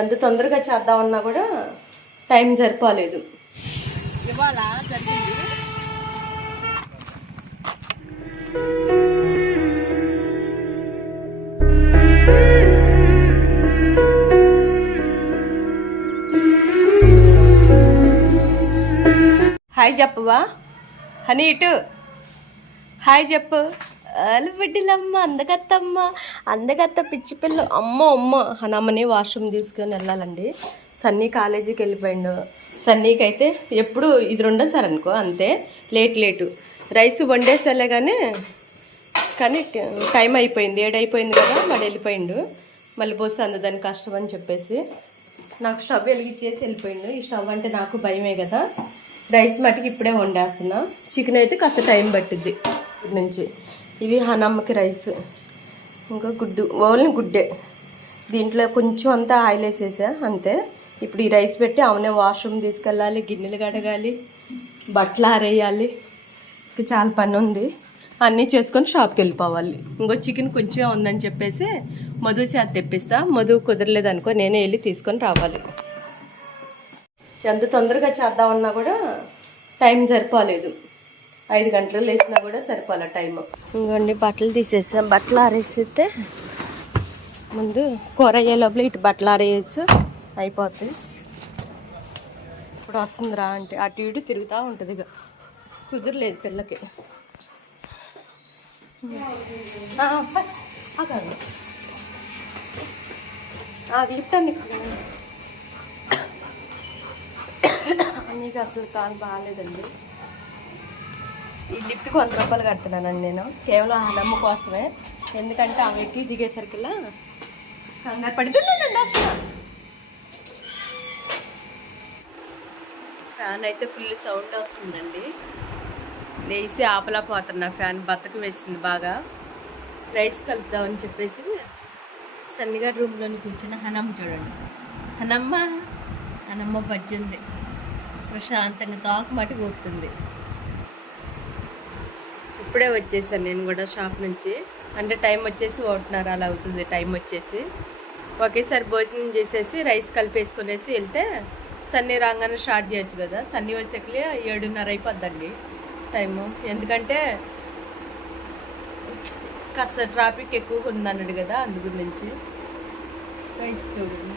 ఎంత తొందరగా చేద్దామన్నా కూడా టైం సరిపోలేదు. ఇవాళ జరిగింది. హాయ్ చెప్పవా హనీ ఇటు. హాయ్ చెప్పు బిడ్డలమ్మ అందగత్తమ్మ అందగత్త పిచ్చి పిల్ల. అమ్మ అమ్మ. హనమ్మని వాష్రూమ్ తీసుకొని వెళ్ళాలండి. సన్నీ కాలేజీకి వెళ్ళిపోయిండు. సన్నీకి అయితే ఎప్పుడు ఇది రెండోసారి అనుకో అంతే. Late late. రైస్ వండేసేలే కానీ కానీ టైం అయిపోయింది. ఏడైపోయింది కదా వాడు వెళ్ళిపోయిండు. మళ్ళీ పోస్తే అందదాని కష్టం అని చెప్పేసి నాకు స్టవ్ వెలిగించేసి వెళ్ళిపోయిండు. ఈ స్టవ్ అంటే నాకు భయమే కదా. రైస్ మటుకు ఇప్పుడే వండేస్తున్నా. చికెన్ అయితే కాస్త టైం పట్టిద్ది ఇప్పటి నుంచి. ఇది హనమ్మకి రైస్. ఇంకా గుడ్డు ఓన్లీ గుడ్డే. దీంట్లో కొంచెం అంతా ఆయిల్ వేసేసా అంతే. ఇప్పుడు ఈ రైస్ పెట్టి అవునే వాష్రూమ్ తీసుకెళ్ళాలి గిన్నెలు కడగాలి బట్టలు ఆరేయాలి. ఇంకా చాలా పని ఉంది. అన్నీ చేసుకొని షాప్కి వెళ్ళిపోవాలి. ఇంకో చికెన్ కొంచెమే ఉందని చెప్పేసి మధు చేత తెప్పిస్తా. మధు కుదరలేదు అనుకో నేనే వెళ్ళి తీసుకొని రావాలి. ఎంత తొందరగా చేద్దామన్నా కూడా టైం సరిపోలేదు. ఐదు గంటలు లేచినా కూడా సరిపోలే టైం ఇంకోండి బట్టలు తీసేసాం. బట్టలు ఆరేసితే ముందు కూర అయ్యే లోపల ఇటు బట్టలు ఆరేయచ్చు. అయిపోతుంది ఇప్పుడు వస్తుందిరా అంటే అటు ఇటు తిరుగుతూ ఉంటుంది ఇక. కుదరలేదు పిల్లకి. అది ఇట్టండి నీకు అసలు తాను బాగాలేదండి. ఈ లిఫ్ట్కి వంద రూపాయలు కడుతున్నానండి నేను. కేవలం ఆ నమ్మ కోసమే. ఎందుకంటే ఆమె ఎక్కి దిగేసరికిలా కంగారు పడుతుండండి అసలు. ఫ్యాన్ అయితే ఫుల్ సౌండ్ వస్తుందండి. లేచి ఆపలా పోతున్నా ఫ్యాన్ బతకు వేసింది బాగా. రైస్ కలుపుదామని చెప్పేసి సన్నిగా రూమ్లోని కూర్చున్న హనమ్మ చూడండి. హనమ్మ హనమ్మ బజ్జుంది ప్రశాంతంగా తాకు మటు ఊపుతుంది. ఇప్పుడే వచ్చేసాను నేను కూడా షాప్ నుంచి. అంటే టైం వచ్చేసి ఒకటిన్నర అలా అవుతుంది టైం వచ్చేసి. ఒకేసారి భోజనం చేసేసి రైస్ కలిపేసుకునేసి వెళ్తే సన్నీ రాగానే స్టార్ట్ చేయొచ్చు కదా. సన్నీ వచ్చేకలే ఏడున్నర అయిపోద్దండి టైము. ఎందుకంటే కాస్త ట్రాఫిక్ ఎక్కువగా ఉందన్నాడు కదా అందు గురించి రైస్ చూడండి.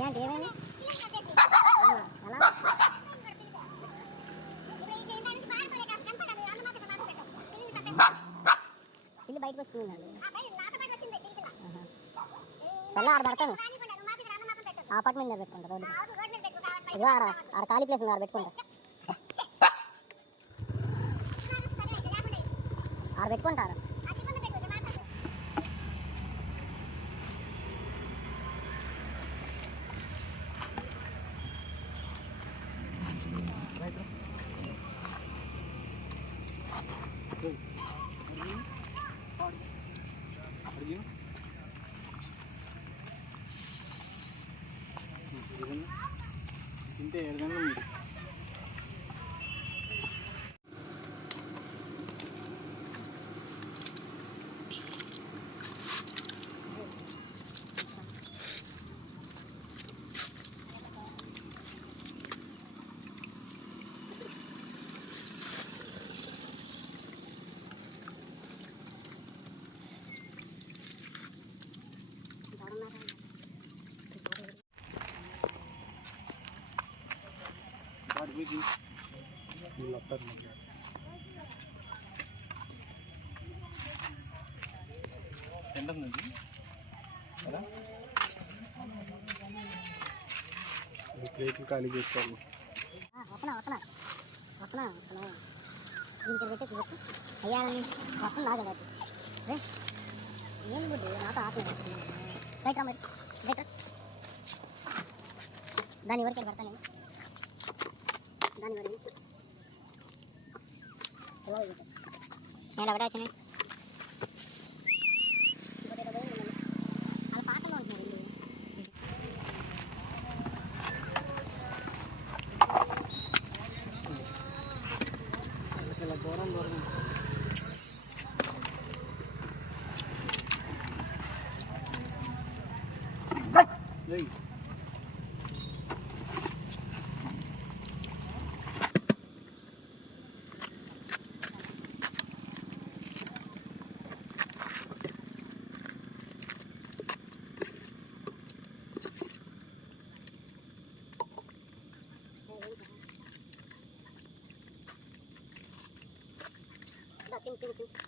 ఏంటి ఏమైంది బయటకు వస్తుంది చల్ల ఆడ పెడతాను. అపార్ట్మెంట్ మీద పెట్టుకుంటా రోడ్డు ఇదిగో ఆడ ఆడ ఖాళీ ప్లేస్ ఉంది ఆడ పెట్టుకుంటా. ఆడ పెట్టుకుంటారు తింటే ఏడు పెట్టి అయ్యాలని వస్తుంది లాగా రే ఏం బుద్ధి నాతో ఆటలు రైట్ మరి దాని వరకు పెడతా నేను దాని వరకు నేను ఒకటే వచ్చినాయి వాళ్ళ ಕೊಡಬೇಕು?